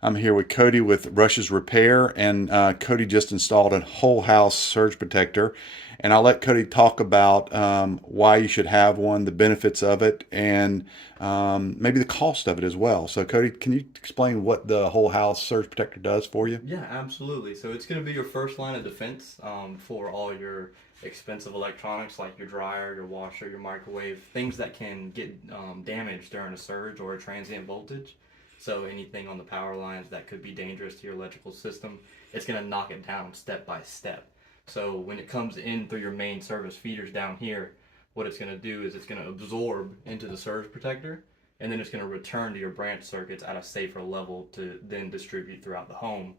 I'm here with Cody with Rush's Repair, and Cody just installed a whole house surge protector. And I'll let Cody talk about why you should have one, the benefits of it, and maybe the cost of it as well. So, Cody, can you explain what the whole house surge protector does for you? Yeah, absolutely. So it's going to be your first line of defense for all your expensive electronics like your dryer, your washer, your microwave, things that can get damaged during a surge or a transient voltage. So anything on the power lines that could be dangerous to your electrical system, it's going to knock it down step by step. So when it comes in through your main service feeders down here, what it's going to do is it's going to absorb into the surge protector, and then it's going to return to your branch circuits at a safer level to then distribute throughout the home.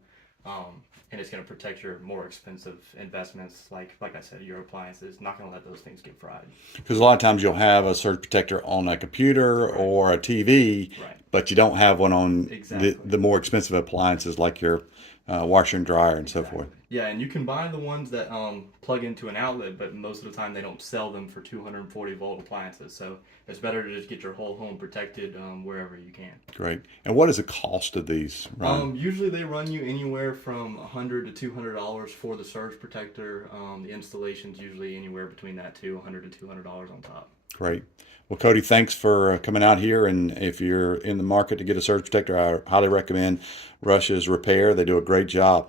And it's going to protect your more expensive investments, like I said, your appliances. Not going to let those things get fried. Because a lot of times you'll have a surge protector on a computer Right. or a TV, Right. but you don't have one on Exactly. the more expensive appliances like your washer and dryer and so forth. Exactly. Yeah, and you can buy the ones that plug into an outlet, but most of the time they don't sell them for 240-volt appliances. So it's better to just get your whole home protected wherever you can. Great. And what is the cost of these run? Usually they run you anywhere from $100 to $200 for the surge protector. The installation's usually anywhere between that too, $100 to $200 on top. Great. Well, Cody, thanks for coming out here. And if you're in the market to get a surge protector, I highly recommend Rush's Repair. They do a great job.